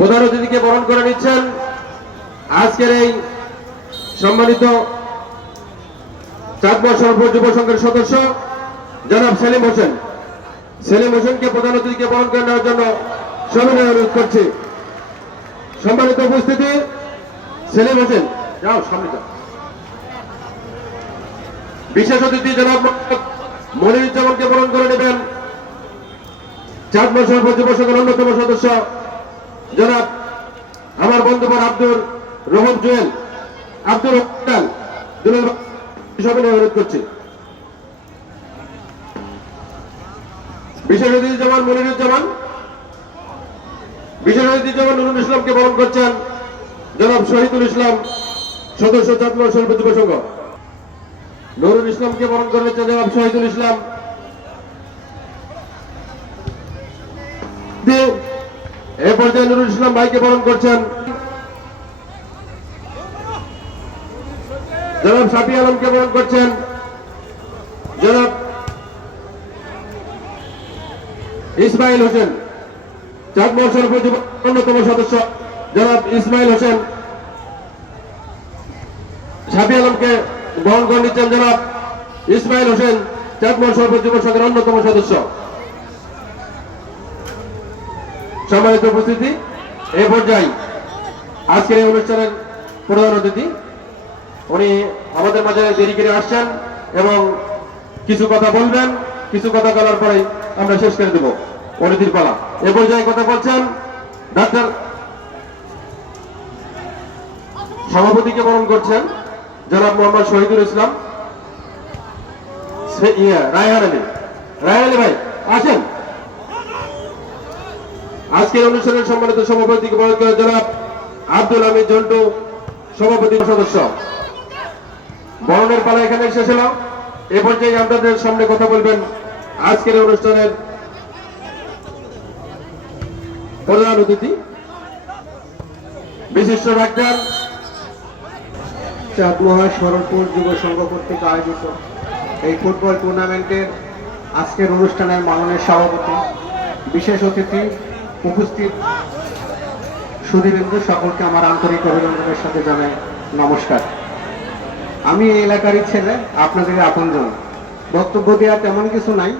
প্রধান অতিথিকে বরণ করে নিচ্ছেন আজকের এই সম্মানিত চাঁদপুর সর্ব যুব সংঘের সদস্য জনাব সেলিম হোসেন। সেলিম হোসেনকে প্রধান অতিথিকে বরণ করে নেওয়ার জন্য সবিনয় অনুরোধ করছি। সম্মানিত উপস্থিতি, সেলিম হোসেন, যাও যাও। বিশেষ অতিথি জনাব মনিরুজ্জামানকে বরণ করে নেবেন। চাঁদপুর সর্ব যুব সংঘের অন্যতম সদস্য জনাব, আমার বন্ধুবর আব্দুর রহমান জুয়েল, আব্দুর রহমান, দুলাল সবিনয় অনুরোধ করছি। বিশেষ অতিথি যেমন মনিরুজ্জামান, বিশেষ অতিথি যেমন নুরুল ইসলামকে বরণ করছেন জনাব শহীদুল ইসলাম সদস্য চাঁদপুর সর্ব যুব সংঘ নুরুল ইসলামকে বরণ করেছেন জনাব শহীদুল ইসলাম। এ পর্যায়ে নুরুল ইসলাম ভাইকে বরণ করছেন। জনাব সাফি আলমকে বরণ করছেন। জনাব ইসমাইল হোসেন, চাঁদ মহসেন অন্যতম সদস্য। জনাব ইসমাইল হোসেন, সাফি আলমকে বরণ করে নিচ্ছেন জনাব ইসমাইল হোসেন চাঁদমোহন সর্ব যুব সংঘের অন্যতম সদস্য। সম্মানিত উপস্থিতি এই পর্যায়ে আজকের এই অনুষ্ঠানের প্রধান অতিথি উনি আমাদের মাঝে দেরি করে আসছেন এবং কিছু কথা বলবেন কিছু কথা বলার পরে আমরা শেষ করে দেব অতিথির পালা। এ পর্যায়ে কথা বলছেন ডাক্তার সভাপতিকে বরণ করছেন জনাব মোহাম্মদ শহীদুল ইসলাম ইয়ে, রায়হান আলী। রায়হান আলী ভাই আসেন। আজকের অনুষ্ঠানের সম্মানিত করে জনাব আব্দুল আমিদ জন্টু সভাপতি সদস্য। বরণের পালা এখানে শেষ হলো। এ পর্যায়ে আপনাদের সামনে কথা বলবেন আজকের অনুষ্ঠানের প্রধান অতিথি। বিশিষ্ট ডাক্তার। চাঁদমোহা শরণপুর যুব সংঘ কর্তৃক আয়োজিত এই ফুটবল টুর্নামেন্টের আজকের অনুষ্ঠানের মাননীয় সভাপতি, বিশেষ অতিথি উপস্থিত সুধীরেন্দ্র সকলকে আমার আন্তরিক অভিনন্দনের সাথে জানাই নমস্কার। আমি এই এলাকারই ছেলে, আপনাদের আপনজন। বক্তব্য দেওয়া তেমন কিছু নাই।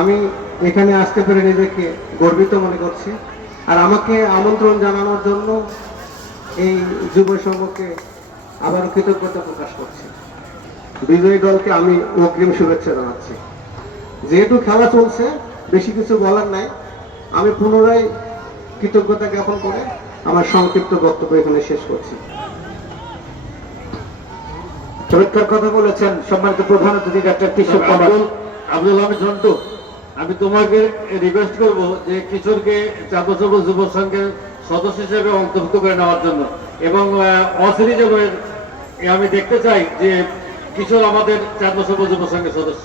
আমি এখানে আসতে পেরে নিজেকে গর্বিত মনে করছি। আর আমাকে আমন্ত্রণ জানানোর জন্য এই যুব সংঘকে আবারও কৃতজ্ঞতা প্রকাশ করছি। বিজয়ী দলকে আমি অগ্রিম শুভেচ্ছা জানাচ্ছি। যেহেতু খেলা চলছে, বেশি কিছু বলার নাই। আমি পুনরায় কৃতজ্ঞতা জ্ঞাপন করে আমার সংক্ষিপ্ত বক্তব্য এখানে শেষ করছি। চমৎকার কথা বলেছেন সম্মানিত প্রধান অতিথি ডাক্তার কৃষক কুমার। আব্দুল আহমেদ জন্টু আমি তোমাকে রিকোয়েস্ট করব যে কিশোরকে চাঁদসব যুব সংঘের সদস্য হিসেবে অন্তর্ভুক্ত করে নেওয়ার জন্য। এবং অসিরিজ আমি দেখতে চাই যে কিশোর আমাদের চাঁদসব যুব সংঘের সদস্য।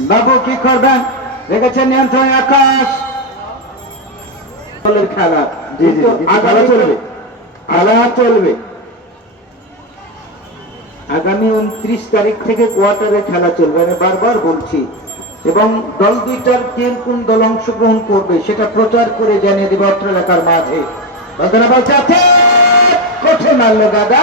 বাবু কি করবেন? রেখেছেন নিয়ন্ত্রণে আকাশ। খেলা। জি, জি, জি, খেলা চলবে। খেলা চলবে। আগামী উনত্রিশ তারিখ থেকে কোয়ার্টারে খেলা চলবে আমি বারবার বলছি। এবং দল দুইটার টিম কোন দল অংশগ্রহণ করবে সেটা প্রচার করে জানিয়ে দেবে অত্র এলাকার মাঝে বলতে না বলছে "আছে, কোঠে মারলো দাদা